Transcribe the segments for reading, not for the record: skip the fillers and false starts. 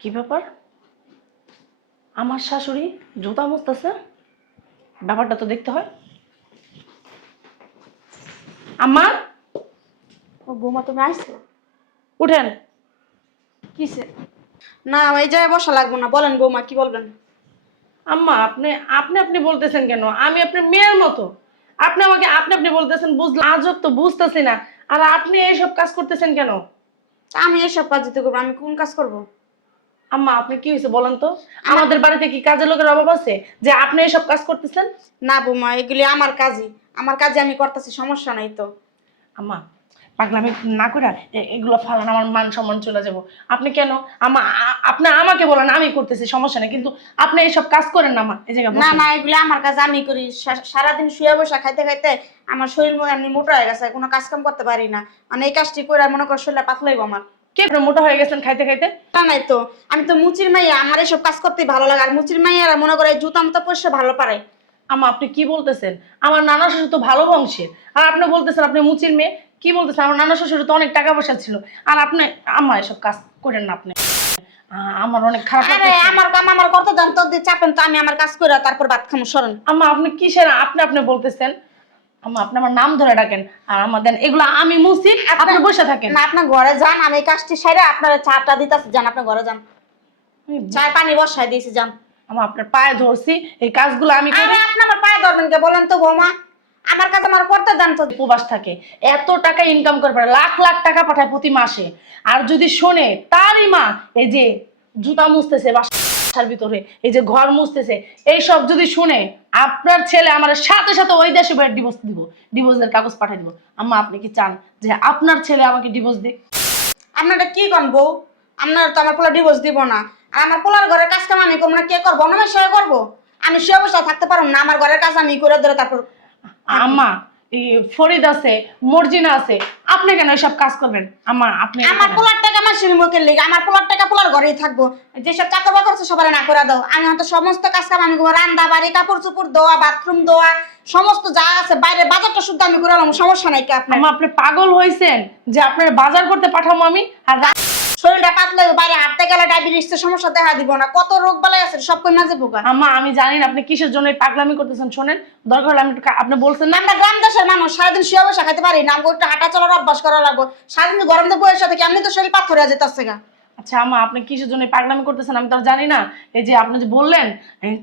কি ব্যাপার? আমার শাশুড়ি জুতা মুছতেছে, ব্যাপারটা তো দেখতে হয়। আম্মা, ও বৌমা তুমি আইছো? উঠেন। কিসে? না এই জায়গায় বসা লাগবো না, বলেন বৌমা কি বলবেন? আম্মা, আপনি আপনি আপনি বলতেছেন কেন? আমি আপনার মেয়ের মতো। আপনি আমাকে আপনি আপনি বলতেছেন, বুঝলাম, আজব তো, বুঝতেছি না। আর আপনি এইসব কাজ করতেছেন কেন? আমি এসব কাজ দিতে করবো? আমি কোন কাজ করব? আম্মা, আপনি কি হয়েছে বলেন তো? আমাদের বাড়িতে কি কাজের লোকের অভাব আছে যে আপনি এইসব কাজ করতেছেন? না বৌমা, এগুলি আমার কাজই, আমার কাজে আমি করতেছি, সমস্যা নাই তো। আম্মা, পাগলামি না করে এগুলো ফালান, আমার মান সম্মান চলে যাবো। আপনি কেন আপনি আমাকে বলেন, আমি করতেছি, সমস্যা নেই, কিন্তু আপনি এইসব কাজ করেন না। আম্মা, এই জায়গায় না বসেন। না, এগুলি আমার কাজ আমি করি। সারাদিন শুয়ে বসে খাইতে খাইতে আমার শরীর মনে এমনি মোটা হয়ে গেছে, কোনো কাজ কাম করতে পারি না। মানে এই কাজটি করে মনে করো শরীরটা পাতলাইব আমার। কে আপনি মোটা হয়ে গেছেন খাইতে খাইতে? তা নাই তো, আমি তো মুচির মাইয়া, আমার এইসব কাজ করতে ভালো লাগে। আর মুচির মাইয়ারা মনে করে জুতা মতো পয়সা ভালো পারে। আম্মা, আপনি কি বলতেছেন? আমার নানা শ্বশুর তো ভালো বংশের, আর আপনি বলতেছেন আপনি মুচির মেয়ে। কি বলতেছেন? আমার নানা শ্বশুর তো অনেক টাকা পয়সা ছিল। আর আপনি, আম্মা, এসব কাজ করেন না আপনি। আমার অনেক খারাপ আরে লাগতেছে। আমার কাম আমার করতে দেন তো, দিয়ে চাপেন তো, আমি আমার কাজ করে তারপর ভাত খামো, সরেন। আম্মা, আপনি কিসের আপনি আপনি বলতেছেন? আম্মা, আপনি আমার নাম ধরে ডাকেন, আর আমার দেন এগুলো আমি মুছি, আপনি বসে থাকেন। না, আপনার ঘরে যান, আমি এই কাজটি সাইরে আপনার চাটা দিতেছি, যান আপনার ঘরে যান। চায় পানি বসায় দিয়েছি, যান। আম্মা, আপনার পায়ে ধরছি, এই কাজগুলো আমি করি। আরে আপনি আমার পায়ে ধরবেন কে বলেন তো বৌমা? আমার কাজ আমার করতে দেন তো। উপবাস থাকে, এত টাকা ইনকাম করে পারে, লাখ লাখ টাকা পাঠায় প্রতি মাসে। আর যদি শোনে তারই মা এই যে জুতা মুছতেছে বাসার ভিতরে, এই যে ঘর মুছতেছে, এইসব যদি শুনে, আপনার ছেলে আমার সাথে সাথে ওই দেশে বইয়ের ডিভোর্স দিব, ডিভোর্সের কাগজ পাঠিয়ে দিব। আম্মা, আপনি কি চান যে আপনার ছেলে আমাকে ডিভোর্স দিক? আপনারটা কি কন বউ? আপনার তো আমার পোলা ডিভোর্স দিব না। আর আমার পোলার ঘরের কাজ কাম আমি করবো না, কে করবো? আমি সে করবো। আমি সে অবস্থা থাকতে পারবো না, আমার ঘরের কাজ আমি করে ধরে তারপর। আম্মা, এই ফরিদ আছে, মর্জিনা আছে, আপনি কেন এসব কাজ করবেন? আম্মা, আপনি আমার পোলার টাকা আমার মুখের লেগে, আমার পোলার টাকা পোলার ঘরেই থাকবো। যেসব চাকর বাকর আছে সবার না করে দাও। আমি হয়তো সমস্ত কাজ কাম আমি করবো, রান্না বাড়ি, কাপড় চোপড় ধোয়া, বাথরুম ধোয়া, সমস্ত যা আছে বাইরে বাজারটা শুদ্ধ আমি করে আনবো, সমস্যা নাই কি আপনার? আম্মা, আপনি পাগল হয়েছেন যে আপনার বাজার করতে পাঠাবো আমি? আর শরীরটা পাতলা বাইরে হাঁটতে গেলে ডায়াবেটিসের সমস্যা দেখা দিব না? কত রোগ বালাই আছে, সব কই মাঝে ভোগা। আম্মা, আমি জানি না আপনি কিসের জন্য এই পাগলামি করতেছেন। শোনেন, দরকার হলে আমি আপনি বলছেন না আমরা গ্রাম দেশের মানুষ, সারাদিন শুয়ে বসে খাইতে পারি না, আমাকে একটু হাঁটা চলার অভ্যাস করা লাগবো। সারাদিন গরম দিয়ে বসে থাকি, আমি তো শরীর পাথর হয়ে যেতেছে গা। আচ্ছা আম্মা, আপনি কিসের জন্য এই পাগলামি করতেছেন আমি তো আর জানি না। এই যে আপনি যে বললেন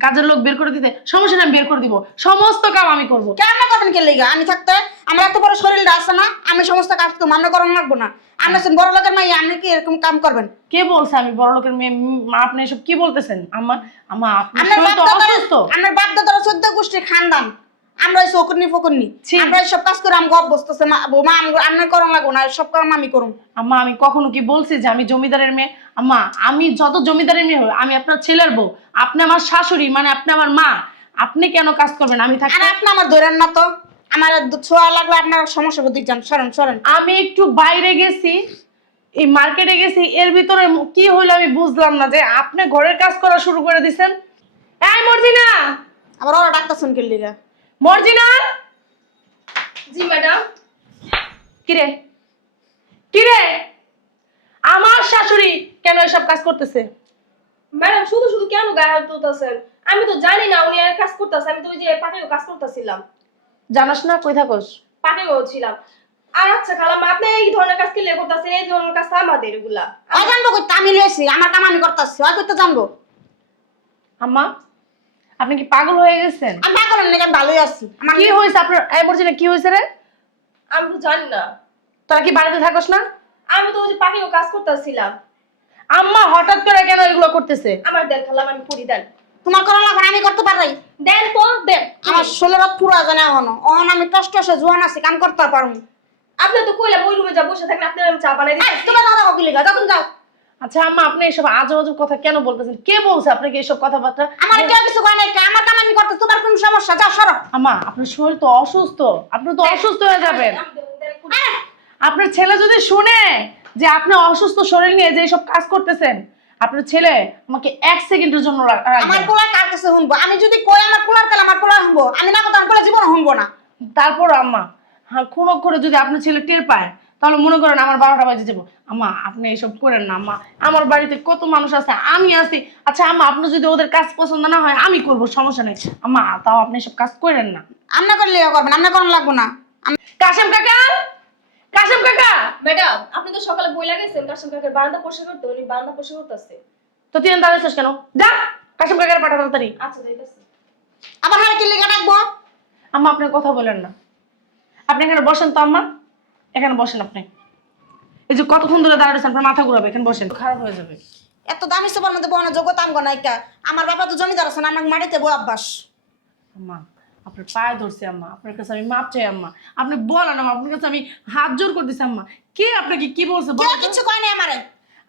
কাজের লোক বের করে দিতে, সমস্যা নেই, আমি বের করে দিব, সমস্ত কাম আমি করবো। কেন করবেন কে লেগা? আমি থাকতে আমার এত বড় শরীরটা আছে না, আমি সমস্ত কাজ তো মান্য করানো লাগবো না? আপনি আছেন বড় লোকের মাইয়া, আপনি কি এরকম কাম করবেন? কে বলছে আমি বড় লোকের মেয়ে? আপনি এসব কি বলতেছেন আম্মা? আম্মা, আপনার আপনার শরীর বাপ তো দাদার, অসুস্থ। আপনার বাপ দাদার 14 গোষ্ঠীর খানদান, আমরা এই চকুরনি ফকুরনি, ছি। আমরা সব কাজ করে আমি গপ বসতেছে বৌমা, আপনার করণ লাগবো না, সব কাম আমি করুম। আম্মা, আমি কখনো কি বলছি যে আমি জমিদারের মেয়ে? আম্মা, আমি যত জমিদারের মেয়ে হই, আমি আপনার ছেলের বউ, আপনি আমার শাশুড়ি, মানে আপনি আমার মা। আপনি কেন কাজ করবেন আমি আর থাকতে? আপনি আমার ধরেন না তো, আমার ছোঁয়া লাগলে আপনার সমস্যা বুদ্ধি যান, সরেন সরেন। আমি একটু বাইরে গেছি, এই মার্কেটে গেছি, এর ভিতরে কি হইলো আমি বুঝলাম না যে আপনি ঘরের কাজ করা শুরু করে দিছেন। এই মর্জিনা, আবার ওরা ডাক্তার শুনকে লিগা। মর্জিনা। জি ম্যাডাম। কিরে কিরে, আমার শাশুড়ি কেন এসব কাজ করতেছে? ম্যাডাম, শুধু শুধু কেন গায়ে হাত তুলতেছেন? আমি তো জানি না উনি আর কাজ করতেছে। আমি তো ওই যে পাটেও কাজ করতেছিলাম, জানাস না কই থাকস? পাটেও ছিলাম। আর আচ্ছা খালাম্মা, আপনি এই ধরনের কাজ কিলে করতেছেন? এই ধরনের কাজ আমাদের এগুলা। ওই জানবো কই? আমি লইছি, আমার কাম আমি করতেছি, ওই কইতে জানবো? আম্মা, আপনি কি পাগল হয়ে গেছেন? আমি পাগল না, আমি ভালোই আছি। আমার কি হয়েছে আপনার? এই মর্জিনা, কি হয়েছে রে? আমি তো জানি না। তোরা কি বাড়িতে থাকস না? আমি তো ওই যে পাটেও কাজ করতেছিলাম। আম্মা হঠাৎ করে কেন এগুলো করতেছে? আমার দেন খালাম, আমি করি, দেন তোমার করণ লাগবে, আমি করতে পারি। দেন তো দেন। আমার ষোলোরা পুরা জানে এখনো, অহন আমি কষ্ট আসে জোয়ান আছি, কাম করতে পারবো। আপনি তো কইলাম ওই রুমে যা বসে থাকেন, আপনার আমি চা বানাই দিই। তোমার দাদা কি লিগা, যখন যাও। আচ্ছা আম্মা, আপনি এসব আজব আজব কথা কেন বলতেছেন? কে বলছে আপনাকে এসব কথাবার্তা? আমার কেউ কিছু কয় নাই, আমার কাম আমি করতে, তোমার কোন সমস্যা? যাও সরো। আম্মা, আপনার শরীর তো অসুস্থ, আপনি তো অসুস্থ হয়ে যাবেন। হ্যাঁ, আপনার ছেলে যদি শুনে যে আপনি অসুস্থ শরীর নিয়ে যে এইসব কাজ করতেছেন, আপনার ছেলে আমাকে 1 সেকেন্ডের জন্য রাখবে আমার না। পোলা কার কাছে শুনবো? আমি যদি কই আমার পোলার তাহলে আমার পোলা শুনবো, আমি না কথা আমার পোলা জীবন শুনবো না। তারপর আম্মা, হ্যাঁ, কোন করে যদি আপনার ছেলে টের পায়, তাহলে মনে করেন আমার 12টা বাজে যাবো। আম্মা আপনি এসব করেন না আম্মা, আমার বাড়িতে কত মানুষ আছে, আমি আছি। আচ্ছা আম্মা, আপনার যদি ওদের কাজ পছন্দ না হয় আমি করবো, সমস্যা নেই আম্মা, তাও আপনি এসব কাজ করেন না। আমরা করলে করবেন, আমরা করানো লাগবো না। কাশেম কাকা, কাশেম কাকা। ম্যাডাম আপনি তো সকালে বই লাগাইছেন কাশিম কাকার বারান্দা পরিষ্কার করতে, উনি বারান্দা পরিষ্কার করতেছে। তো তুই দাঁড়াচ্ছিস কেন? যা কাশেম কাকার পাঠা তাড়াতাড়ি। আচ্ছা যাইতেছে। আবার হারে কি লেগে রাখবো? আম্মা আপনি কথা বলেন না, আপনি এখানে বসেন তো আম্মা, এখানে বসেন আপনি। এই যে কতক্ষণ ধরে দাঁড়াচ্ছেন, আপনার মাথা ঘুরাবে, এখানে বসেন, খারাপ হয়ে যাবে। এত দামি সোফার মধ্যে বসানোর যোগ্যতা আমগো নাই কা। আমার বাবা তো জমিদার আছে না, আমার মাটিতে বউ অভ্যাস। আম্মা আপনার পায়ে ধরছি আম্মা, আপনার কাছে আমি মাপ চাই আম্মা, আপনি বলেন আম্মা, আপনার কাছে আমি হাত জোর করতেছি আম্মা। কে আপনাকে কি বলছে কেউ বলেন তো? কিছু কয় নাই আমারে।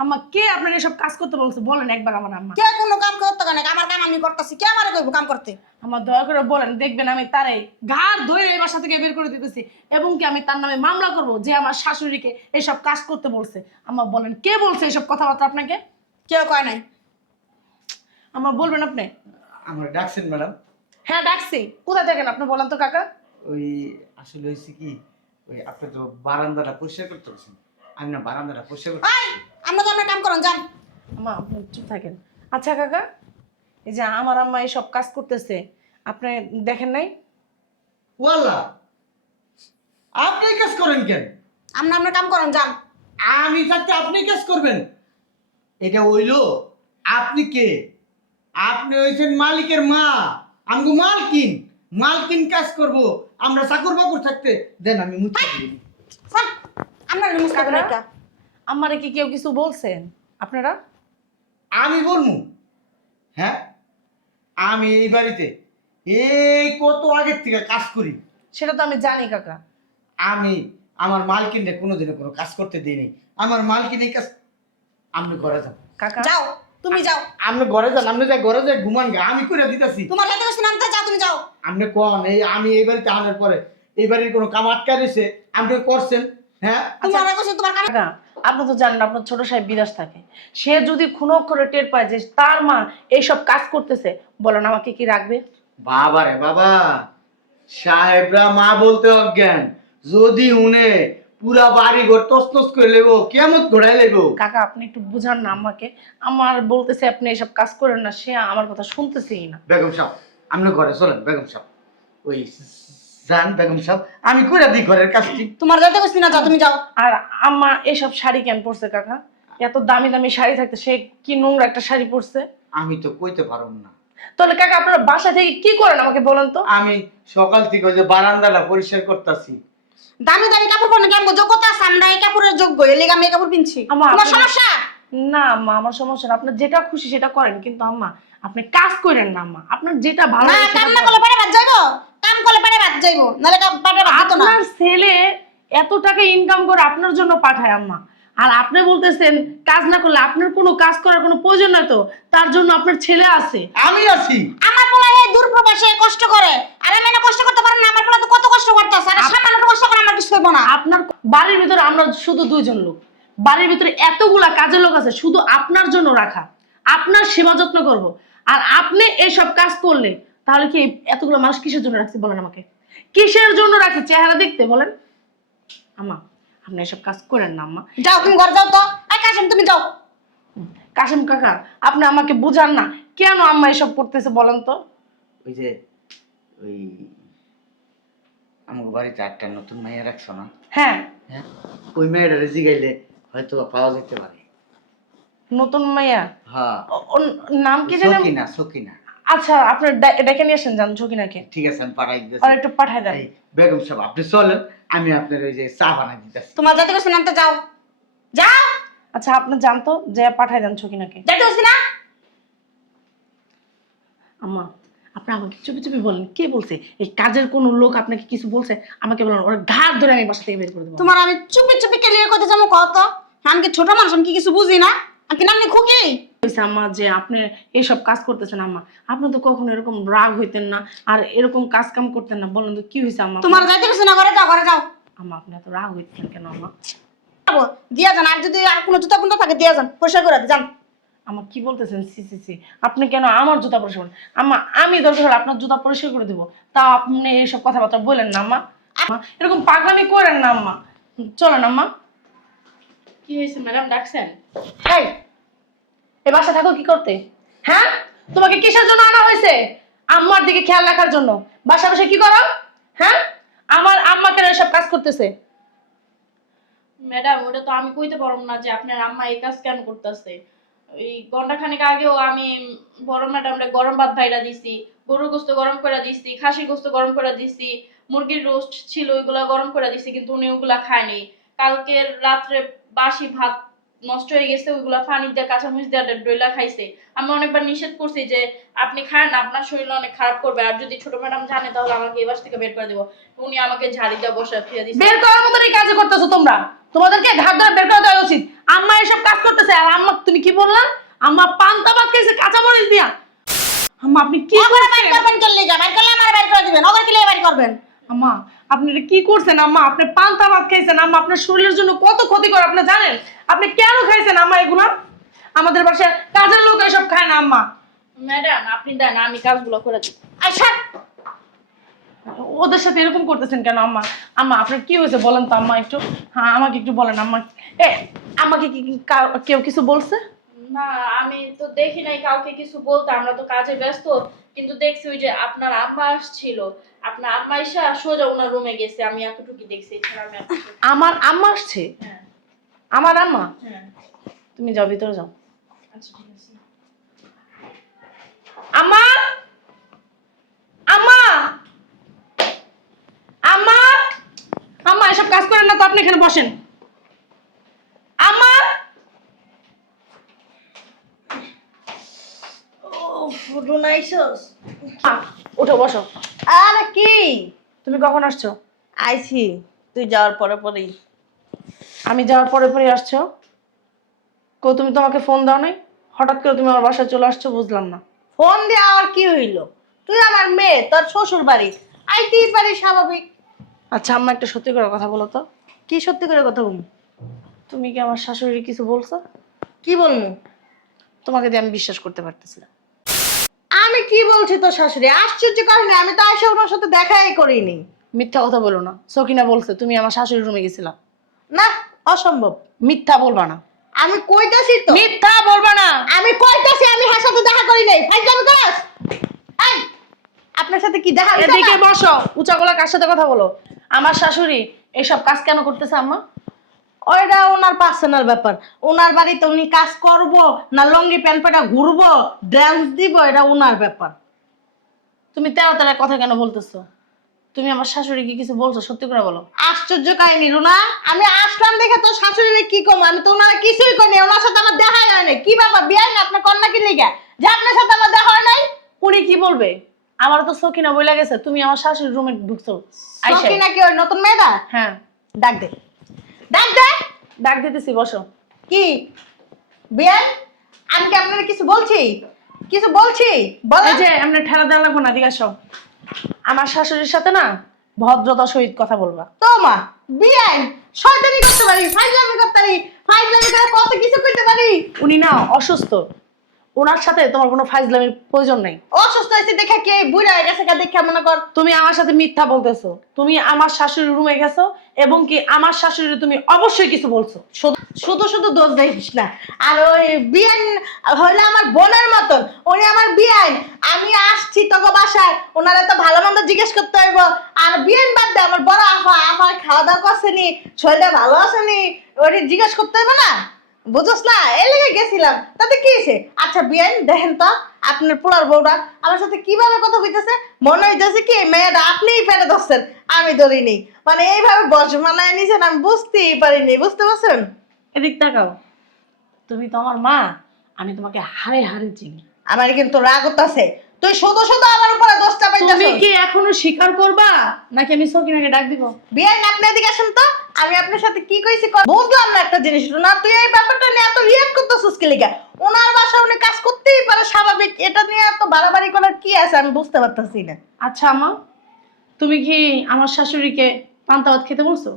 আম্মা কে আপনাকে এসব কাজ করতে বলছে বলেন একবার আমার আম্মা। কেউ কোনো কাম করতে কয় না, আমার কাম আমি করতেছি। কে আমারে কইব কাম করতে? আমার দয়া করে বলেন, দেখবেন আমি তারে ঘাড় ধরে এই বাসা থেকে বের করে দিতেছি, এবং কি আমি তার নামে মামলা করব যে আমার শাশুড়িকে এসব কাজ করতে বলছে। আম্মা বলেন কে বলছে এসব কথাবার্তা আপনাকে? কেউ কয় নাই। আম্মা বলবেন আপনি? আমার ডাকছেন ম্যাডাম? হ্যাঁ ডাকছি। কোথায় থাকেন আপনি বলেন তো কাকা? ওই আসলে হয়েছে কি, ওই আপনি তো বারান্দাটা পরিষ্কার করতে পারছেন, আমি না বারান্দাটা পরিষ্কার করতে এই আমরা তো আমরা কাম করুন যান। আম্মা আপনি চুপ থাকেন। আচ্ছা কাকা, এই যে আমার আম্মা এসব কাজ করতেছে, আপনি দেখেন নাই? ওয়াল্লাহ, আপনি কাজ করেন কেন? আমরা কাম করুন যান। আমি থাকতে আপনি কাজ করবেন? এটা হইলো, আপনি কে? আপনি হয়েছেন মালিকের মা, আমগো মালকিন। মালকিন কাজ করব, আমরা চাকর বাকর থাকতে দেন আমি মুছে দিই। যান আমরা মুস্তাক নাই কা। আমারে কি কেউ কিছু বলছেন আপনারা? আমি বলবো? হ্যাঁ, আমি এই বাড়িতে এই কত আগের থেকে কাজ করি। সেটা তো আমি জানি কাকা। আমি আমার মালকিনরে কোনোদিনও কোনো কাজ করতে দিইনি। আমার মালকিন এই কাজ, আপনি ঘরে যান। কাকা যাও তুমি যাও। আপনি ঘরে যান, আপনি যাই ঘরে যাই ঘুমান গা, আমি করে দিতেছি। তোমার সাথে কিছু নামতে যাও, তুমি যাও। আপনি কোন এই আমি এই বাড়িতে আনার পরে এই বাড়ির কোনো কাম আটকা রয়েছে আপনি করছেন? হ্যাঁ, তোমার কইছো তোমার কাম। কাকা আপনি তো জানেন আপনার ছোট সাহেব বিদেশ থাকে, সে যদি খুনো অক্ষরে টের পায় যে তার মা এইসব কাজ করতেছে, বলেন আমাকে কি রাখবে? বাবা রে বাবা, সাহেবরা মা বলতে অজ্ঞান। যদি উনে পুরা বাড়ি ঘর তছনছ করে লেগো, কেমন ঘোড়ায় লেগো। কাকা আপনি একটু বুঝান না আমাকে, আমার বলতেছে আপনি এসব কাজ করেন না, সে আমার কথা শুনতেছেই না। বেগম সাহেব আপনি ঘরে চলেন। বেগম সাহেব ওই যান, বেগম সাহেব আমি করে দিই ঘরের কাজটি। তোমার যাতে কইছি না, যাও তুমি যাও। আর আম্মা এসব শাড়ি কেন পরছে কাকা? এত দামি দামি শাড়ি থাকতে সে কি নোংরা একটা শাড়ি পরছে? আমি তো কইতে পারব না। তাহলে কাকা আপনারা বাসা থেকে কি করেন আমাকে বলেন তো? আমি সকাল থেকে ওই যে বারান্দাটা পরিষ্কার করতেছি। দামি দামি কাপড় পরনে কেমন যোগ্যতা আছে? আমরা এই কাপড়ের যোগ্য, এর লাগি আমি এই কাপড় পিনছি। আম্মা, তোমার আপনি- সমস্যা? না আম্মা আমার সমস্যা না, আপনার যেটা খুশি সেটা করেন, কিন্তু আম্মা আপনি কাজ করেন না আম্মা, আপনার যেটা ভালো না লাগে সেটা কাম না করেন। করলে পারে বাদ যাইবো, কাম করলে পারে বাদ যাইবো, নালে পারে বাদ দিত না। আপনার ছেলে এত টাকা ইনকাম করে আপনার জন্য পাঠায় আম্মা, আর আপনি বলতেছেন কাজ না করলে আপনার কোনো কাজ করার কোনো প্রয়োজন না, তো তার জন্য আপনার ছেলে আছে। আমি আছি। আমার পোলা এই দূর প্রবাসে কষ্ট করে, আর আমি না কষ্ট করতে পারি না? আমার পোলা তো কত কষ্ট করতেছে, আর সামান্য কষ্ট করে আমার কিছু হইব না। আপনার বাড়ির ভিতরে আমরা শুধু দুইজন লোক, বাড়ির ভিতরে এতগুলা কাজের লোক আছে শুধু আপনার জন্য রাখা, আপনার সেবা যত্ন করব, আর আপনি এসব কাজ করলে তাহলে কি এতগুলো মানুষ কিসের জন্য রাখছি বলেন আমাকে? কিসের জন্য রাখছি? চেহারা দেখতে বলেন? আম্মা আপনি এসব কাজ করেন না আম্মা। যাও তুমি ঘর যাও তো। এই কাশিম তুমি যাও। কাশিম কাকা আপনি আমাকে বুঝান না, কেন আম্মা এসব করতেছে বলেন তো? ওই যে ওই আমার বাড়িতে একটা নতুন মাইয়া রাখছো না? হ্যাঁ হ্যাঁ, ওই মেয়েটা জিগাইলে হয়তো পাওয়া যেতে পারে। নতুন মাইয়া? হ্যাঁ, ওর নাম কি জানেন? সকিনা। সকিনা আচ্ছা আপনার ডেকে নিয়ে আসেন, জান ঝুঁকিনাকে, ঠিক আছে, আমি পাঠাই দিতেছি। আর একটু পাঠাই দেন। এই বেগম সাহেব আপনি চলেন, আমি আপনার ওই যে চা বানাই দিতেছি। তোমার যাতে কইছি নামতে যাও, যাও। আচ্ছা আপনি জানতো যে পাঠাই দেন ঝুঁকিনাকে। যাতে কইছি না? আম্মা আপনি আমাকে চুপি চুপি বলেন, কে বলছে? এই কাজের কোন লোক আপনাকে কিছু বলছে? আমাকে বলেন, ওর ঘাড় ধরে আমি বাসা থেকে বের করে দেবো। তোমার আমি চুপি চুপি কেলিয়ে কইতে যাবো কত? আমি কি ছোট মানুষ? আমি কি কিছু বুঝি না? আমি কি নামনি খুকি? হয়েছে আম্মা যে আপনি এইসব কাজ করতেছেন আম্মা, আপনি তো কখনো এরকম রাগ হইতেন না আর এরকম কাজ কাম করতেন না, বলেন তো কি হয়েছে আম্মা? তোমার যাইতে কইছি না, ঘরে যাও, ঘরে যাও। আম্মা আপনি এত রাগ হইতেন কেন আম্মা? যাবো, দিয়া যান। আর যদি আর কোনো জুতা পুন্তা থাকে দিয়া যান, পয়সা করে যান। আম্মা কি বলতেছেন? সি সি সি, আপনি কেন আমার জুতা পরিষ্কার করেন? আম্মা আমি দরকার হলে আপনার জুতা পরিষ্কার করে দেবো, তা আপনি এইসব কথাবার্তা বলেন না আম্মা। আম্মা এরকম পাগলামি করেন না আম্মা, চলেন আম্মা। কি হয়েছে ম্যাডাম, ডাকছেন? এই এ বাসা থাকো কি করতে? হ্যাঁ, তোমাকে কিসের জন্য আনা হয়েছে? আম্মার দিকে খেয়াল রাখার জন্য। বাসা বসে কি করো? হ্যাঁ, আমার আম্মা কেন এসব কাজ করতেছে? ম্যাডাম ওটা তো আমি কইতে পারবো না যে আপনার আম্মা এই কাজ কেন করতেছে। এই ঘন্টা খানেক আগেও আমি বড় ম্যাডামরে গরম ভাত ভাইলা দিছি, গরুর গোস্ত গরম করে দিছি, খাসির গোস্ত গরম করে দিছি, মুরগির রোস্ট ছিল ওইগুলা গরম করে দিছি, কিন্তু উনি ওগুলা খায়নি। কালকের রাত্রে বাসি ভাত নষ্ট হয়ে গেছে, ওইগুলা পানি দিয়ে কাঁচামরিচ দিয়ে ডইলা খাইছে। আমি অনেকবার নিষেধ করছি যে আপনি খান না, আপনার শরীর অনেক খারাপ করবে, আর যদি ছোট ম্যাডাম জানে তাহলে আমাকে এই বাস থেকে বের করে দেবো। উনি আমাকে ঝাড়ি দিয়ে বসে ফিরে দিচ্ছে। বের করার মতন এই কাজ করতেছো তোমরা। তোমাদেরকে ঘাট ধরে বের করে দেওয়া উচিত। আম্মা এসব কাজ করতেছে, আর আম্মা তুমি কি বললা? আম্মা পান্তা ভাত খাইছে কাঁচামরিচ দিয়া। আম্মা আপনি কি ওরা বাইর করছেন? করবেন কেন লিগা? বাইর করলে আমার বাইর করে দিবেন, ওদের কি লিগা বাইর করবেন? আম্মা আপনি এটা কি করছেন? আম্মা আপনি পান্তা ভাত খাইছেন, আম্মা আপনার শরীরের জন্য কত ক্ষতিকর আপনি জানেন? আপনি কেন খাইছেন আম্মা এগুলা? আমাদের বাসায় কাজের লোক এসব খায় না আম্মা। ম্যাডাম আপনি দেন, আমি কাজগুলো করে দিই। আচ্ছা ওদের সাথে এরকম করতেছেন কেন আম্মা? আম্মা আপনার কি হয়েছে বলেন তো আম্মা একটু। হ্যাঁ আমাকে একটু বলেন আম্মা। এ আমাকে কি কেউ কিছু বলছে? না আমি তো দেখি নাই কাউকে কিছু বলতে, আমরা তো কাজে ব্যস্ত। কিন্তু দেখছি ওই যে আপনার আম্মা আসছিল, আপনার আম্মা এসে সোজা ওনার রুমে গেছে, আমি এতটুকু দেখছি। এছাড়া আমি আর কিছু- আমার আম্মা আসছে? হ্যাঁ আমার আম্মা? হ্যাঁ তুমি যাও ভিতরে যাও। আচ্ছা ঠিক আছে। আম্মা, আম্মা, আম্মা, আম্মা এসব কাজ করেন না তো, আপনি এখানে বসেন। আম্মা, ফুটুনাইছস? উঠো বসো। আরে কি? তুমি কখন আসছো? আইছি তুই যাওয়ার পরে পরেই। আমি যাওয়ার পরে পরে আসছো? তুমি তোমাকে ফোন দাও নাই? হঠাৎ করে তুমি আমার বাসায় চলে আসছো, বুঝলাম না। ফোন দিয়ে আর কি হইল? তুই আমার মেয়ে, তোর শ্বশুর বাড়ি, আইতেই পারি স্বাভাবিক। আচ্ছা আম্মা একটা সত্যি করে কথা বলো তো, কি সত্যি করে কথা বল? তুমি কি আমার শাশুড়ি কিছু বলছো? কি বলবো? তোমাকে দিয়ে আমি বিশ্বাস করতে পারতেছি না। আমি কি বলছি তোর শাশুড়ি? আশ্চর্য কারণে আমি তো আইসা ওনার সাথে দেখাই করিনি। মিথ্যা কথা বলো না। সকিনা বলছে তুমি আমার শাশুড়ির রুমে গেছিলা। না, অসম্ভব। মিথ্যা বলবা না। আমি কইতাছি তো, মিথ্যা বলবা না। আমি কইতাছি আমি হার সাথে দেখা করি নাই। ফাইজলামি করস? এই আপনার সাথে কি দেখা হইছে? এদিকে বসো, উঁচা গলা কার সাথে কথা বলো? আমার শাশুড়ি এসব কাজ কেন করতেছে আম্মা? ওইটা ওনার পার্সোনাল ব্যাপার। ওনার বাড়িতে উনি কাজ করব না লঙ্গি প্যান্ট পরে ঘুরবো, ড্যান্স দিব, এটা ওনার ব্যাপার। তুমি তেরো তেরো কথা কেন বলতেছো? তুমি আমার শাশুড়িকে কিছু বলছো? সত্যি করে বলো। আশ্চর্য কাহিনী রুনা, আমি আসলাম দেখে তোর শাশুড়ি কি কম? আমি তো ওনারা কিছুই করিনি, ওনার সাথে আমার দেখা হয় নাই। কি বাবা বিয়াই না আপনার কন্যা কি লিগা যে আপনার সাথে আমার দেখা হয় নাই? উনি কি বলবে? আমার তো সকিনা বইলা গেছে তুমি আমার শাশুড়ির রুমে ঢুকছো। আইসা। সখী নাকি ওই নতুন মেয়েটা? হ্যাঁ, ডাক দে, ডাক দে। ডাক দিতেছি, বসো। কি বিয়াই, আমি কি আপনার কিছু বলছি? কিছু বলছি বল। এই যে আমরা ঠেলা দেওয়া লাগবো না, দিকে আসো। আমার শাশুড়ির সাথে না ভদ্রতা সহিত কথা বলবা। তো মা বিয়াই শয়তানি করতে পারি, ফাইজলামি করতে পারি, ফাইজলামি করে কত কিছু করতে পারি। উনি না অসুস্থ, ওনার সাথে তোমার কোনো ফাইজলামির প্রয়োজন নাই। অসুস্থ হয়েছে দেখে কি বুড়া হয়ে গেছে দেখে মনে কর? তুমি আমার সাথে মিথ্যা বলতেছো। তুমি আমার শাশুড়ির রুমে গেছো এবং কি আমার শাশুড়ি তুমি অবশ্যই কিছু বলছো। শুধু শুধু দোষ দিস না। আর ওই বিয়ান হইলে আমার বোনের মতন, উনি আমার বিয়ান। আমি আসছি তোকে বাসায়, ওনারা তো ভালো মন্দ জিজ্ঞেস করতে হইব। আর বিয়ান বাদ দে, আমার বড় আফা, আফা খাওয়া দাওয়া করছেনি, শরীরটা ভালো আছেনি, ওটি জিজ্ঞেস করতে হইব না? বুঝছ না? এই লেগে গেছিলাম, তাতে কি হয়েছে? আচ্ছা বিয়ান দেখেন তো আপনার পোলার বউটা আমার সাথে কিভাবে কথা বলতেছে। মনে হইতেছে কি মেয়েটা আপনিই পেটে ধরছেন, আমি ধরিনি। মানে এইভাবে বস মানায় নিছেন, আমি বুঝতেই পারিনি। বুঝতে পারছেন? এদিক তাকাও। তুমি তো আমার মা, আমি তোমাকে হাড়ে হাড়ে চিনি। আমার কিন্তু রাগ হতাছে, তুই শুধু শুধু আমার উপরে দোষটা তুমি পাইতেছিস। কি এখনো স্বীকার করবা নাকি আমি সকিনাকে ডাক দিব? বিয়ান আপনি এদিকে আসেন তো, আমি আপনার সাথে কি কইছি বুঝলাম না একটা জিনিস। না তুই এই ব্যাপারটা নিয়ে এত রিয়েক্ট করতেছিস কি লিগা? ওনার বাসা উনি কাজ করতেই পারে স্বাভাবিক, এটা নিয়ে এত বাড়াবাড়ি করার কি আছে আমি বুঝতে পারতেছি না। আচ্ছা আমা, তুমি কি আমার শাশুড়িকে পান্তা ভাত খেতে বলছো?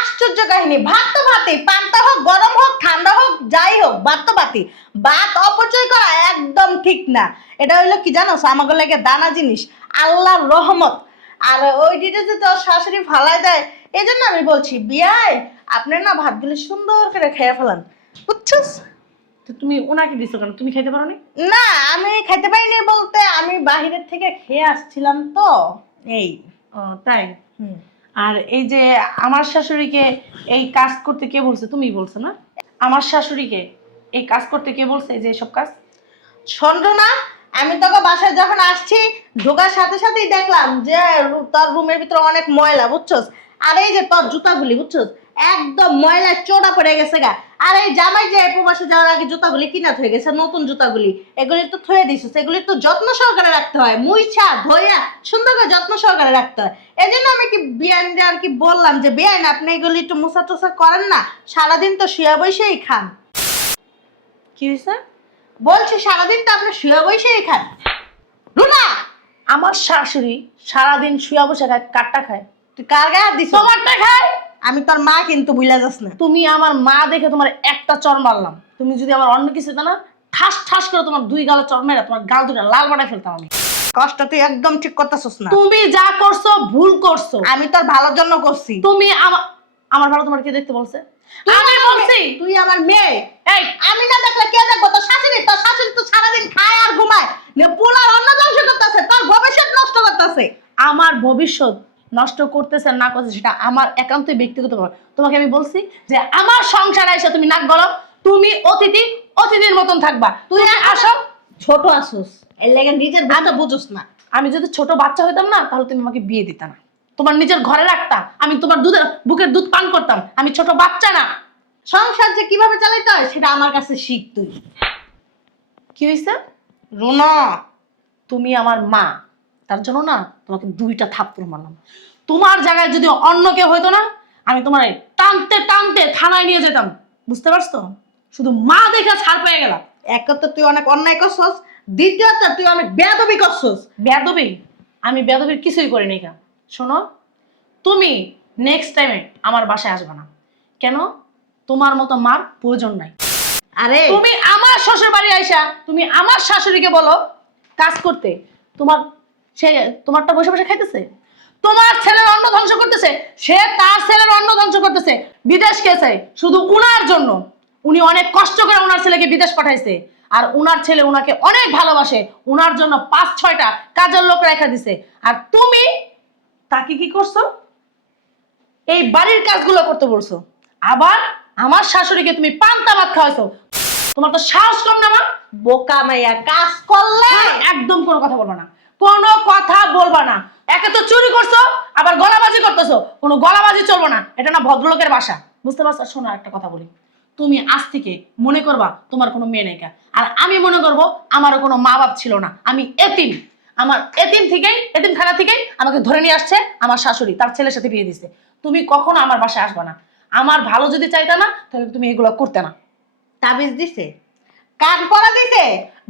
আশ্চর্য কাহিনী। ভাত তো ভাতই, পান্তা হোক গরম হোক ঠান্ডা হোক যাই হোক, ভাত তো ভাতই। ভাত অপচয় করা একদম ঠিক না। এটা হইলো কি জানো, আমাকে লাগে দানা জিনিস, আল্লাহর রহমত। আর ওই দিতে যে তোর শাশুড়ি ফালাই দেয়, এই জন্য আমি বলছি বিয়াই আপনি না ভাতগুলি সুন্দর করে খেয়ে ফেলান, বুঝছস? তো তুমি ওনাকে দিছো কেন? তুমি খাইতে পারো নি? না আমি খাইতে পারিনি বলতে আমি বাহিরের থেকে খেয়ে আসছিলাম তো এই। ও তাই? হুম। আর এই যে আমার শাশুড়িকে এই কাজ করতে কে বলছে? তুমিই বলছো না? আমার শাশুড়িকে এই কাজ করতে কে বলছে, এই যে এসব কাজ? শোনো না, আমি তোকে বাসায় যখন আসছি ঢোকার সাথে সাথেই দেখলাম যে তোর রুমের ভিতরে অনেক ময়লা, বুঝছস? আর এই যে তোর জুতাগুলি, বুঝছস, একদম ময়লা চোড়া পড়ে গেছে গা। আর এই জামাই যে প্রবাসে যাওয়ার আগে জুতাগুলি কিনা হয়ে গেছে, নতুন জুতাগুলি, এগুলি তো থুয়ে দিছিস, এগুলি তো যত্ন সহকারে রাখতে হয়, মুইছা ধইয়া সুন্দর করে যত্ন সহকারে রাখতে হয়। এই জন্য আমি কি বিয়ান আর কি বললাম যে বিয়ান আপনি এগুলি একটু মোছা টোছা করেন না, সারাদিন তো শুয়ে বসেই খান। কি হয়েছে? বলছি সারাদিন তো আপনি শুয়ে বসেই খান। রুনা, আমার শাশুড়ি সারাদিন শুয়া বসে খায়, কাটটা খায়? তুই কার গায়ে হাত দিছ? তোমারটা খায়। আমি তোর মা কিন্তু বুঝলা যাস না। তুমি আমার মা দেখে তোমার একটা চর মারলাম, তুমি যদি আমার অন্য কিছু হতো না, ঠাস ঠাস করে তোমার দুই গালে চর মেরে তোমার গাল দুটা লাল বানায় ফেলতাম আমি। কষ্ট তুই একদম ঠিক করতেছস না। তুমি যা করছো ভুল করছো। আমি তোর ভালোর জন্য করছি। তুমি আমার ভালো তোমার কে দেখতে বলছে? আমি বলছি তুই আমার মেয়ে। এই আমি না দেখলে কে দেখবো? তোর শাশুড়ি তো সারাদিন খায় আর ঘুমায়, পোলার অন্ন ধ্বংস করতেছে, তোর ভবিষ্যৎ নষ্ট করতেছে। আমার ভবিষ্যৎ নষ্ট করতেছে না করছে সেটা আমার একান্তই ব্যক্তিগত ব্যাপার। তোমাকে আমি বলছি যে আমার সংসারে এসে তুমি নাক গলাও, তুমি অতিথির মতন থাকবা। তুই তুমি আসো। ছোট আসুস, এর লেগে নিজের ভাষা বুঝুস না। আমি যদি ছোট বাচ্চা হইতাম না, তাহলে তুমি আমাকে বিয়ে দিতা না, তোমার নিজের ঘরে রাখতা, আমি তোমার বুকের দুধ পান করতাম। আমি ছোট বাচ্চা না। সংসার যে কিভাবে চালাইতে হয় সেটা আমার কাছে শিখ তুই। কি হয়েছে? রুনা, তুমি আমার মা, তার জন্য না তোমাকে দুইটা থাপ্পড় মারলাম। তোমার জায়গায় যদি অন্য কেউ হইতো না, আমি তোমার টানতে টানতে থানায় নিয়ে যেতাম। বুঝতে পারছো? শুধু মা দেখে ছাড় পেয়ে গেলাম। এক তো তুই অনেক অন্যায় করছস, দ্বিতীয়ত তুই অনেক বেয়াদবি করছস। বেয়াদবি? আমি বেয়াদবির কিছুই করিনি। কেন শোনো, তুমি নেক্সট টাইমে আমার বাসায় আসবে না। কেন? তোমার মতো মার প্রয়োজন নাই। আরে তুমি আমার শ্বশুর বাড়ি আইসা তুমি আমার শাশুড়িকে বলো কাজ করতে, তোমারটা বসে বসে খাইতেছে, তোমার ছেলের অন্ন ধ্বংস করতেছে, সে তার ছেলের অন্ন ধ্বংস করতেছে। বিদেশ গেছে শুধু উনার জন্য, উনি অনেক কষ্ট করে উনার ছেলেকে বিদেশ পাঠাইছে, আর উনার ছেলে উনাকে অনেক ভালোবাসে, উনার জন্য 5-6টা কাজের লোক রেখা দিছে। আর তুমি তাকে কি করছো? এই বাড়ির কাজগুলো করতে বলছো, আবার আমার শাশুড়িকে তুমি পান্তা ভাত খাওয়াইছো। তোমার তো সাহস কম না? মা বোকা মাইয়া, কাজ করলে একদম কোনো কথা বলবা না, কোনো কথা বলবা না। একে তো চুরি করছো, আবার গলাবাজি করতেছো। কোনো গলাবাজি চলবে না, এটা না ভদ্রলোকের বাসা। বুঝতে পারছো? শোনো একটা কথা বলি, তুমি আজ থেকে মনে করবা তোমার কোনো মেয়ে নেই, আর আমি মনে করবো আমারও কোনো মা বাপ ছিল না, আমি এতিম। আমার এতিমখানা থেকেই আমাকে ধরে নিয়ে আসছে আমার শাশুড়ি, তার ছেলের সাথে বিয়ে দিছে। তুমি কখনো আমার বাসায় আসবা না। আমার ভালো যদি চাইতা না, তাহলে তুমি এগুলো করতে না। তাবিজ দিছে, কান পরা দিছে,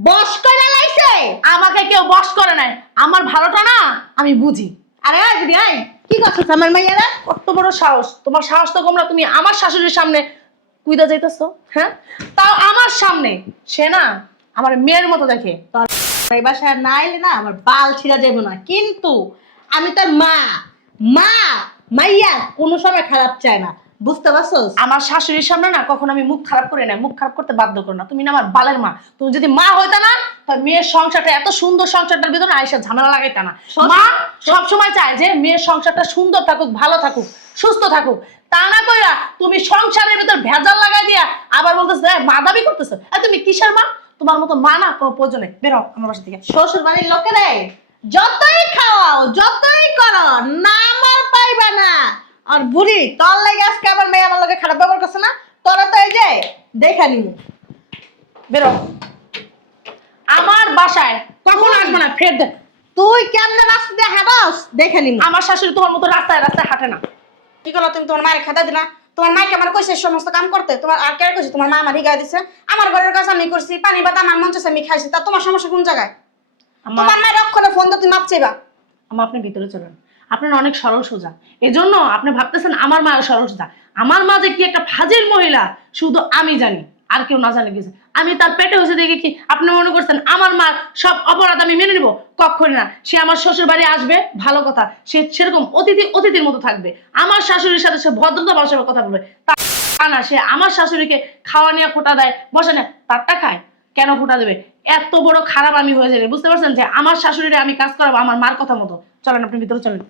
বস করে লাইছে। আমাকে কেউ বশ করে নাই, আমার ভালোটা না আমি বুঝি। আরে আয় বুড়ি আয়, কি করছিস আমার মাইয়ারা? কত বড় সাহস তোমার! সাহস তো কম না, তুমি আমার শাশুড়ির সামনে কুইদা যাইতেছো। হ্যাঁ, তাও আমার সামনে। সে না আমার মেয়ের মতো দেখে। এই বাসায় না এলে না আমার বাল ছিঁড়া যাবে না, কিন্তু আমি তোর মা, মাইয়া কোনো সময় খারাপ চায় না, বুঝতে পারছস? আমার শাশুড়ির সামনে না কখনো আমি মুখ খারাপ করে না, মুখ খারাপ করতে বাধ্য করো না। তুমি না আমার বালের মা। তুমি যদি মা হইতা না, তার মেয়ের সংসারটা, এত সুন্দর সংসারটার ভিতরে আইসা ঝামেলা লাগাইতা না। মা সবসময় চায় যে মেয়ের সংসারটা সুন্দর থাকুক, ভালো থাকুক, সুস্থ থাকুক। তা না কইরা তুমি সংসারের ভিতর ভেজাল লাগাই দিয়া আবার বলতেছো মা দাবি করতেছো। তুমি কিসের মা? তোমার মতো মা না কোনো প্রয়োজন নেই। বেরো আমার বাসা থেকে। শ্বশুর বাড়ির লোকেরে যতই খাওয়াও যতই করো না আমার পাইবা না। আর বুড়ি তোর লাগে আজকে আমার মেয়ে আমার লোকে খারাপ ব্যবহার করছে না, তোরা তো এই যে দেখা নিবো। বেরো আমার বাসায় কখন আসবে না, ফের দেখ। তুই কেমনে রাস্তা দিয়ে হাঁটাস দেখে নিবো। আমার শাশুড়ি তোমার মতো রাস্তায় রাস্তায় হাঁটে না। কি করলো তুমি? তোমার মায়ের খাতা দিলা? তোমার মাকে আমার কইছে সমস্ত কাম করতে, তোমার আর কে কইছে? তোমার মা আমার হিগায় দিছে। আমার ঘরের কাজ আমি করছি, পানি বাতা আমার মন চাইছে আমি খাইছি, তা তোমার সমস্যা কোন জায়গায়? তোমার মায়ের অক্ষরে ফোন দিয়ে তুমি মাপ চাইবা। আমার আপনি ভিতরে চলেন, আপনার অনেক সরল সোজা, এই জন্য আপনি ভাবতেছেন আমার মা সরল সোজা। আমার মা যে কি একটা ফাজিল মহিলা শুধু আমি জানি। আর কেউ না জানে গেছে। আমি তার পেটে হয়েছে দেখে কি আপনি মনে করছেন আমার মার সব অপরাধ আমি মেনে নিব? কখনই না। সে আমার শ্বশুর বাড়ি আসবে, ভালো কথা, সে সেরকম অতিথির মতো থাকবে। আমার শাশুড়ির সাথে সে ভদ্রতা ভাষায় কথা বলবে। তা না, সে আমার শাশুড়িকে খাওয়া নিয়ে খোটা দেয়, বসে না, তারটা খায়, কেন খোটা দেবে? এত বড় খারাপ আমি হয়ে যাবে, বুঝতে পারছেন যে আমার শাশুড়িরে আমি কাজ করাবো আমার মার কথা মতো। চলেন আপনি ভিতরে চলেন।